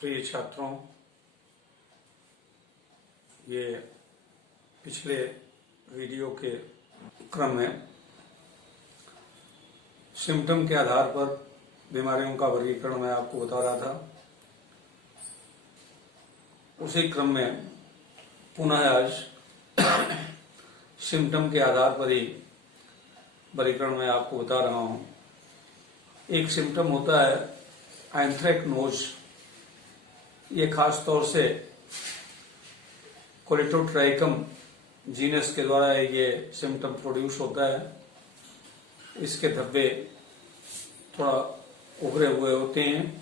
प्रिय छात्रों, ये पिछले वीडियो के क्रम में सिम्टम के आधार पर बीमारियों का वर्गीकरण मैं आपको बता रहा था। उसी क्रम में पुनः आज सिम्टम के आधार पर ही वर्गीकरण मैं आपको बता रहा हूँ। एक सिम्टम होता है एंथ्रेक्नोज। ये खास तौर से कोलेटोट्राइकम जीनस के द्वारा ये सिम्टम प्रोड्यूस होता है। इसके धब्बे थोड़ा उभरे हुए होते हैं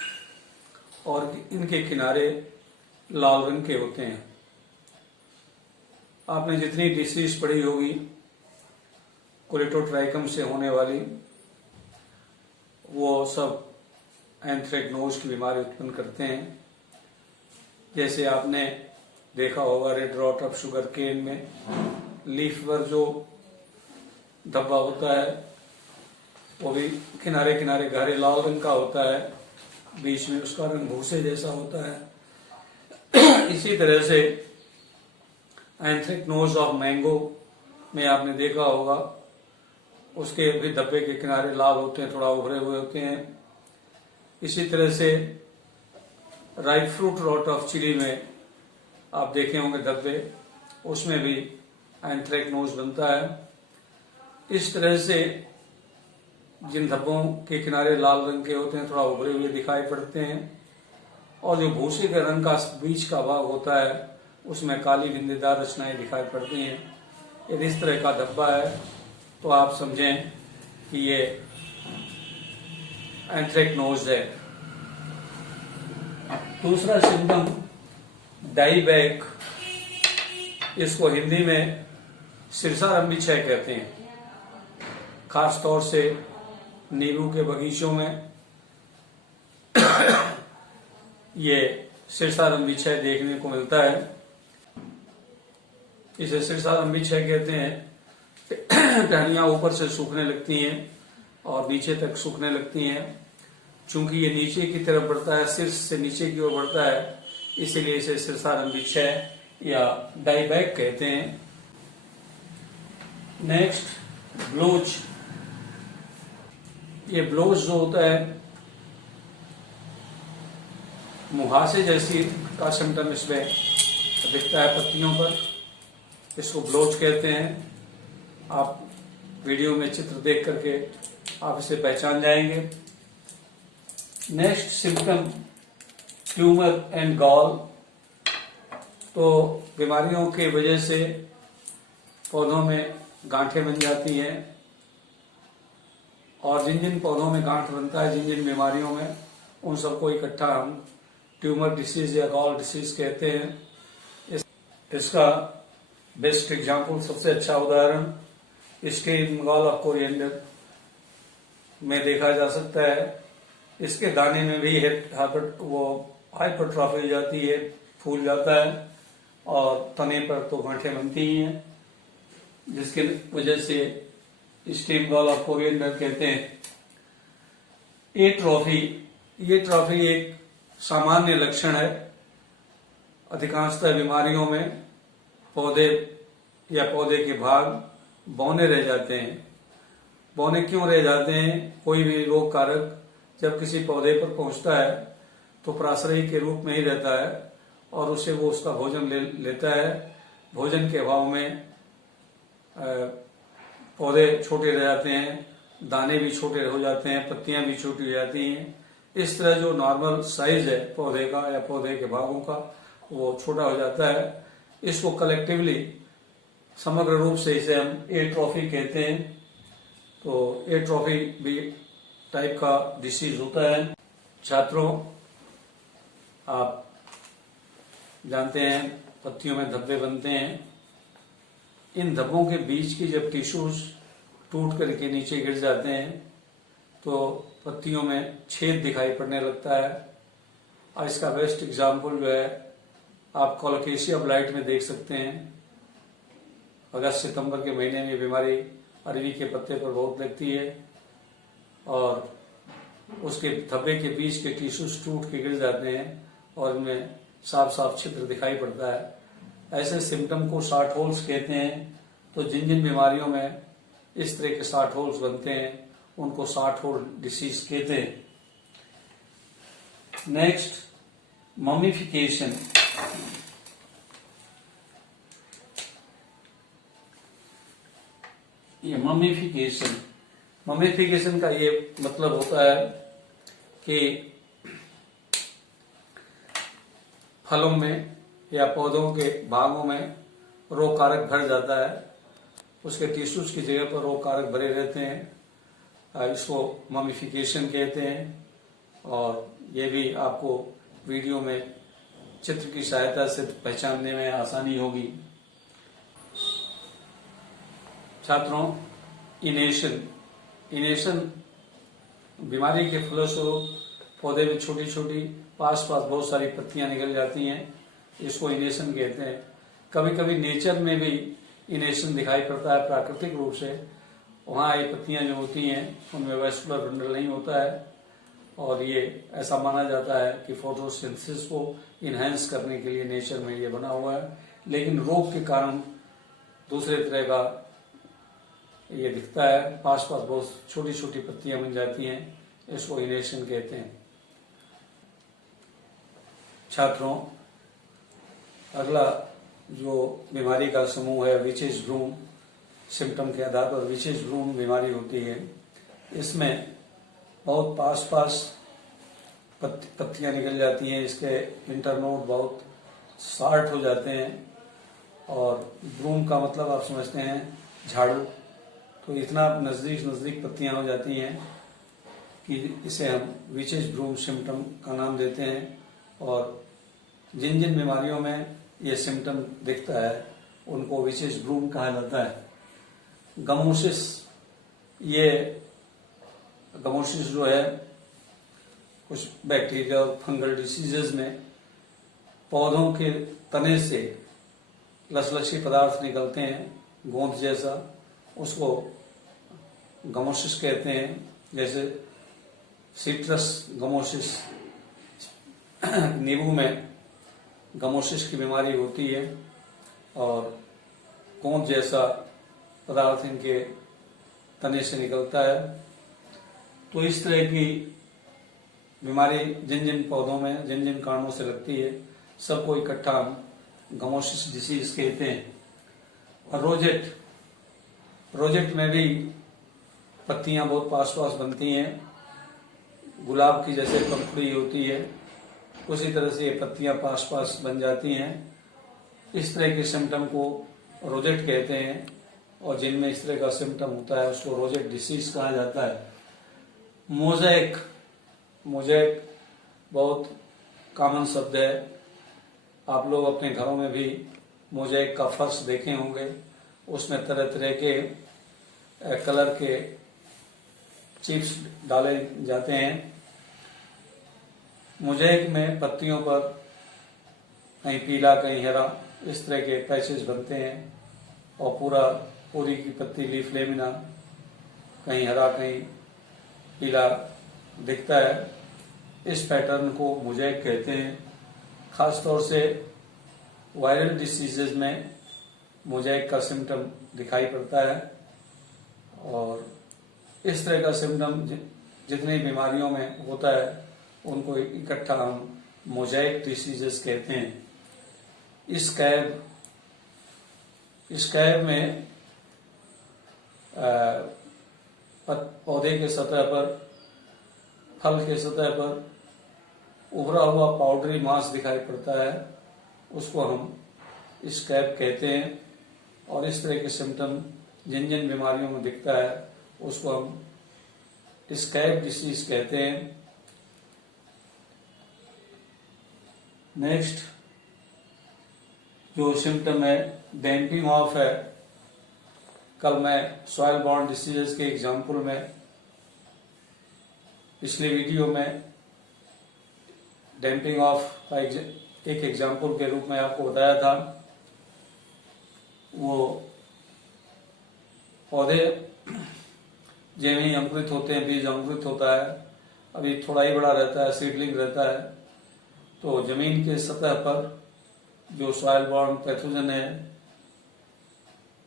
और इनके किनारे लाल रंग के होते हैं। आपने जितनी डिसीज पढ़ी होगी कोलेटोट्राइकम से होने वाली, वो सब एंथ्रेक्नोज की बीमारी उत्पन्न करते हैं। जैसे आपने देखा होगा red rot of sugar cane में लीफ पर जो धब्बा होता है वो भी किनारे किनारे गहरे लाल रंग का होता है, बीच में उसका रंग भूसे जैसा होता है। इसी तरह से एंथ्रेक्नोज ऑफ मैंगो में आपने देखा होगा, उसके भी धब्बे के किनारे लाल होते हैं, थोड़ा उभरे हुए होते हैं। इसी तरह से right fruit rot of chilli में आप देखे होंगे धब्बे, उसमें भी एंथ्रेक्नोज बनता है। इस तरह से जिन धब्बों के किनारे लाल रंग के होते हैं, थोड़ा उभरे हुए दिखाई पड़ते हैं, और जो भूसे के रंग का बीच का भाग होता है उसमें काली बिंदीदार रचनाएं दिखाई पड़ती हैं। यदि इस तरह का धब्बा है तो आप समझें कि ये एंथ्रेक्नोज है। दूसरा सिम्टम डाईबैक, इसको हिंदी में सिरसारंभी क्षय कहते हैं। खास तौर से नींबू के बगीचों में ये सिरसारंभी क्षय देखने को मिलता है। इसे सिरसारंभी क्षय कहते हैं। टहनियां ऊपर से सूखने लगती हैं और नीचे तक सूखने लगती हैं। चूंकि ये नीचे की तरफ बढ़ता है, शीर्ष से नीचे की ओर बढ़ता है, इसीलिए इसे सिरसारंभी क्षय या डाईबैक कहते हैं। नेक्स्ट ब्लोच। ये ब्लोच जो होता है मुहासे जैसी का सिम्टम इसमें दिखता है पत्तियों पर, इसको ब्लोच कहते हैं। आप वीडियो में चित्र देख करके आप इसे पहचान जाएंगे। Next symptom tumour and gall. तो बीमारियों की वजह से पौधों में गांठें बन जाती हैं, और जिन जिन पौधों में गांठ बनता है, जिन जिन बीमारियों में, उन सबको इकट्ठा हम ट्यूमर डिसीज या गॉल डिसीज कहते हैं। इसका बेस्ट एग्जाम्पल, सबसे अच्छा उदाहरण स्टेम गॉल ऑफ कोरिएंडर में देखा जा सकता है। इसके दाने में भी वो हाइपरट्रॉफी हो जाती है, फूल जाता है, और तने पर तो गांठें बनती ही हैं, जिसके वजह से स्टेम गॉल ऑफ कोरिएंडर कहते हैं। ये ट्रॉफी एक सामान्य लक्षण है। अधिकांशतः बीमारियों में पौधे या पौधे के भाग बौने रह जाते हैं। बौने क्यों रह जाते हैं? कोई भी रोग कारक जब किसी पौधे पर पहुंचता है तो पराश्रयी के रूप में ही रहता है, और उसे वो उसका भोजन लेता है। भोजन के अभाव में पौधे छोटे रह जाते हैं, दाने भी छोटे हो जाते हैं, पत्तियां भी छोटी हो जाती हैं। इस तरह जो नॉर्मल साइज है पौधे का या पौधे के भागों का, वो छोटा हो जाता है। इसको कलेक्टिवली, समग्र रूप से इसे हम एट्रोफी कहते हैं। तो एट्रोफी भी टाइप का डिसीज होता है। छात्रों, आप जानते हैं पत्तियों में धब्बे बनते हैं। इन धब्बों के बीच की जब टिश्यूज टूट करके नीचे गिर जाते हैं तो पत्तियों में छेद दिखाई पड़ने लगता है। और इसका बेस्ट एग्जाम्पल जो है आप कोलोकेशिया ब्लाइट में देख सकते हैं। अगस्त सितंबर के महीने में बीमारी अरवी के पत्ते पर बहुत लगती है, और उसके धब्बे के बीच के टिश्यूज टूट के गिर जाते हैं और इनमें साफ साफ छिद्र दिखाई पड़ता है। ऐसे सिम्टम को शॉर्ट होल्स कहते हैं। तो जिन जिन बीमारियों में इस तरह के शॉर्ट होल्स बनते हैं उनको शॉर्ट होल डिसीज कहते हैं। Next, mummification. ये ममीफिकेशन का ये मतलब होता है कि फलों में या पौधों के भागों में रोग कारक भर जाता है, उसके टिश्यूज की जगह पर रोग कारक भरे रहते हैं, इसको ममीफिकेशन कहते हैं। और ये भी आपको वीडियो में चित्र की सहायता से पहचानने में आसानी होगी। छात्रों, इनेशन बीमारी के फलस्वरूप पौधे में छोटी छोटी पास बहुत सारी पत्तियां निकल जाती हैं, इसको इनेशन कहते हैं। कभी कभी नेचर में भी इनेशन दिखाई पड़ता है प्राकृतिक रूप से। वहाँ ये पत्तियां जो होती हैं उनमें वैस्कुलर बंडल नहीं होता है, और ये ऐसा माना जाता है कि फोटोसिंथेसिस को इनहेंस करने के लिए नेचर में ये बना हुआ है। लेकिन रोग के कारण दूसरे तरह का ये दिखता है, पास बहुत छोटी छोटी पत्तियां बन जाती हैं, इसको इनेशन कहते हैं। छात्रों, अगला जो बीमारी का समूह है विचेज ब्लूम, सिम्टम के आधार पर विचेज ब्लूम बीमारी होती है। इसमें बहुत पास पत्तियां निकल जाती हैं, इसके इंटरनोड बहुत शार्ट हो जाते हैं, और ब्लूम का मतलब आप समझते हैं झाड़ू। तो इतना नजदीक पत्तियां हो जाती हैं कि इसे हम विचेज ब्लूम सिम्टम का नाम देते हैं। और जिन जिन बीमारियों में ये सिम्टम दिखता है उनको विचेज ब्लूम कहा जाता है। गमोसिस जो है कुछ बैक्टीरिया और फंगल डिसीजेज में पौधों के तने से लसलसी पदार्थ निकलते हैं गोंद जैसा, उसको गमोसिस कहते हैं। जैसे सिट्रस गमोसिस, नींबू में गमोसिस की बीमारी होती है, और गोंद जैसा पदार्थ इनके तने से निकलता है। तो इस तरह की बीमारी जिन जिन पौधों में जिन जिन कारणों से लगती है सबको इकट्ठा हम गमोसिस डिसीज कहते हैं। और रोजेट में भी पत्तियां बहुत पास बनती हैं, गुलाब की जैसे पंखुड़ी होती है उसी तरह से ये पत्तियां पास बन जाती हैं। इस तरह के सिम्टम को रोजेट कहते हैं, और जिनमें इस तरह का सिम्टम होता है उसको रोजेट डिसीज कहा जाता है। मोज़ेक बहुत कॉमन शब्द है, आप लोग अपने घरों में भी मोज़ेक का फर्श देखे होंगे, उसमें तरह तरह के कलर के चिप्स डाले जाते हैं। मोज़ेक में पत्तियों पर कहीं पीला कहीं हरा इस तरह के पैचेस बनते हैं, और पूरी की पत्ती लीफ लेमिना कहीं हरा कहीं पीला दिखता है। इस पैटर्न को मोज़ेक कहते हैं। खासतौर से वायरल डिसीजेज में मोज़ेक का सिम्टम दिखाई पड़ता है, और इस तरह का सिम्टम जितनी बीमारियों में होता है उनको इकट्ठा हम मोज़ेक डिसीजेस कहते हैं। स्कैब में पौधे के सतह पर, फल के सतह पर उभरा हुआ पाउडरी मांस दिखाई पड़ता है, उसको हम स्कैब कहते हैं। और इस तरह के सिम्टम जिन जिन बीमारियों में दिखता है उसको हम स्कैब डिसीज कहते हैं। नेक्स्ट जो सिम्टम है डैम्पिंग ऑफ है। कल मैं सॉइल बॉर्न डिसीजेस के एग्जाम्पल में पिछले वीडियो में डैम्पिंग ऑफ का एक एग्जाम्पल के रूप में आपको बताया था। वो पौधे जैसे ही अंकुरित होते हैं, बीज अंकुरित होता है, अभी थोड़ा ही बड़ा रहता है, सीडलिंग रहता है, तो जमीन के सतह पर जो सॉइल बॉर्न पैथोजन है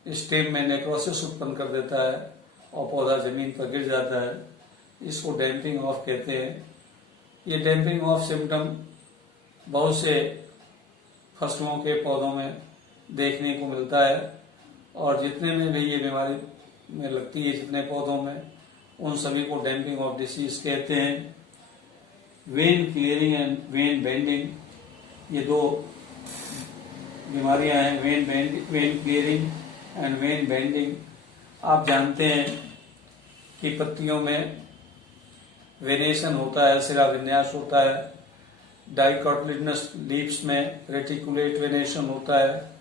स्टेम में नेक्रोसिस उत्पन्न कर देता है और पौधा जमीन पर गिर जाता है, इसको डैम्पिंग ऑफ कहते हैं। ये डैम्पिंग ऑफ सिम्टम बहुत से फसलों के पौधों में देखने को मिलता है और जितने में भी ये बीमारी में लगती है, जितने पौधों में, उन सभी को डैम्पिंग ऑफ डिसीज कहते हैं। When clearing and when bending, ये दो बीमारियां हैं, when clearing and when bending. आप जानते हैं कि पत्तियों में वेनेशन होता है, सिरा विन्यास होता है। डाइकोटिलिडनस लीव्स में रेटिकुलेट वेनेशन होता है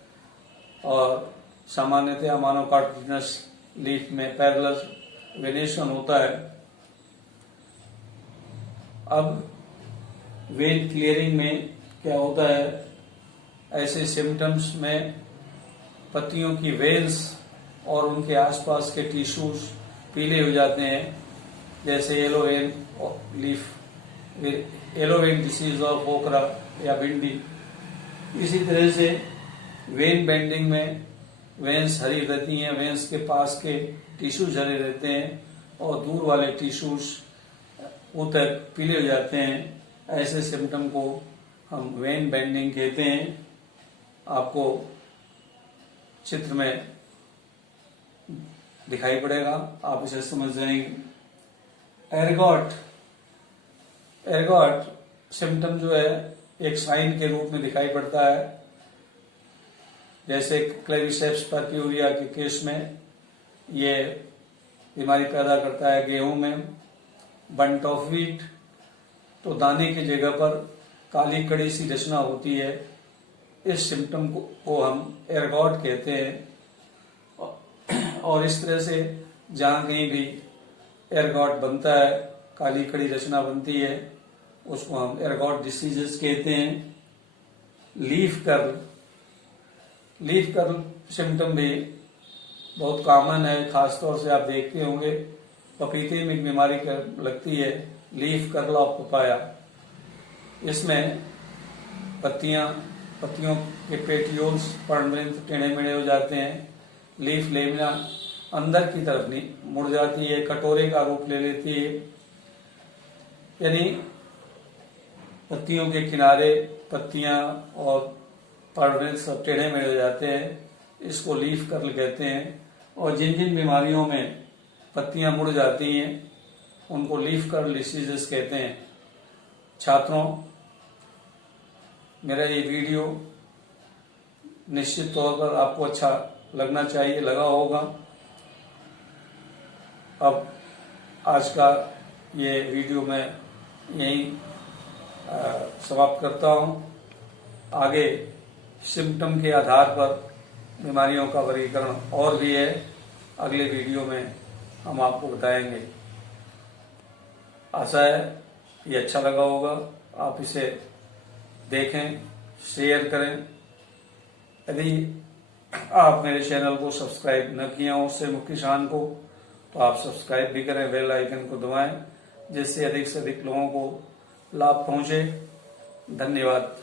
और सामान्यतया मोनोकोटिलिडनस लीफ में पैरेलल वेनेशन होता है। अब वेन क्लियरिंग में क्या होता है, ऐसे सिम्टम्स में पत्तियों की वेन्स और उनके आसपास के टिश्यूज पीले हो जाते हैं, जैसे yellow vein leaf, yellow vein disease और पोकरा या भिंडी। इसी तरह से वेन बेंडिंग में वेन्स हरी रहती हैं, वेन्स के पास के टिश्यूज हरे रहते हैं और दूर वाले टिश्यूज तक पीले हो जाते हैं। ऐसे सिम्टम को हम वेन बेंडिंग कहते हैं। आपको चित्र में दिखाई पड़ेगा, आप इसे समझ जाएंगे। एर्गॉट सिम्टम जो है एक साइन के रूप में दिखाई पड़ता है, जैसे क्लेविसेप्स पर्क्यूरिया के केस में ये बीमारी पैदा करता है गेहूं में। बंट ऑफ व्हीट, तो दाने की जगह पर काली कड़ी सी रचना होती है, इस सिम्टम को हम एर्गॉट कहते हैं। और इस तरह से जहां कहीं भी एर्गॉट बनता है, काली कड़ी रचना बनती है, उसको हम एर्गॉट डिसीजेस कहते हैं। लीफ कर्ल सिम्टम भी बहुत कॉमन है, खासतौर से आप देखते होंगे पपीते में एक बीमारी लगती है, लीफ कर्ल ऑफ पपाया। इसमें पत्तियों के पेटियोल्स पर्णवृंत टेढ़े मेढ़े हो जाते हैं, लीफ लेमिना अंदर की तरफ नहीं मुड़ जाती है, कटोरे का रूप ले लेती है, यानी पत्तियों के किनारे पत्तियां और पर्णवृंत सब टेढ़े मेढ़े हो जाते हैं, इसको लीफ कर्ल कहते हैं। और जिन जिन बीमारियों में पत्तियां मुड़ जाती हैं उनको लीफ कर्ल डिसीजेस कहते हैं। छात्रों, मेरा ये वीडियो निश्चित तौर पर आपको अच्छा लगना चाहिए, लगा होगा। अब आज का ये वीडियो मैं यहीं समाप्त करता हूँ। आगे सिम्टम के आधार पर बीमारियों का वर्गीकरण और भी है, अगले वीडियो में हम आपको बताएंगे। आशा है ये अच्छा लगा होगा, आप इसे देखें, शेयर करें। यदि आप मेरे चैनल को सब्सक्राइब न किया हो उससे मुख्य किसान को, तो आप सब्सक्राइब भी करें, बेल आइकन को दबाएं, जिससे अधिक से अधिक लोगों को लाभ पहुंचे। धन्यवाद।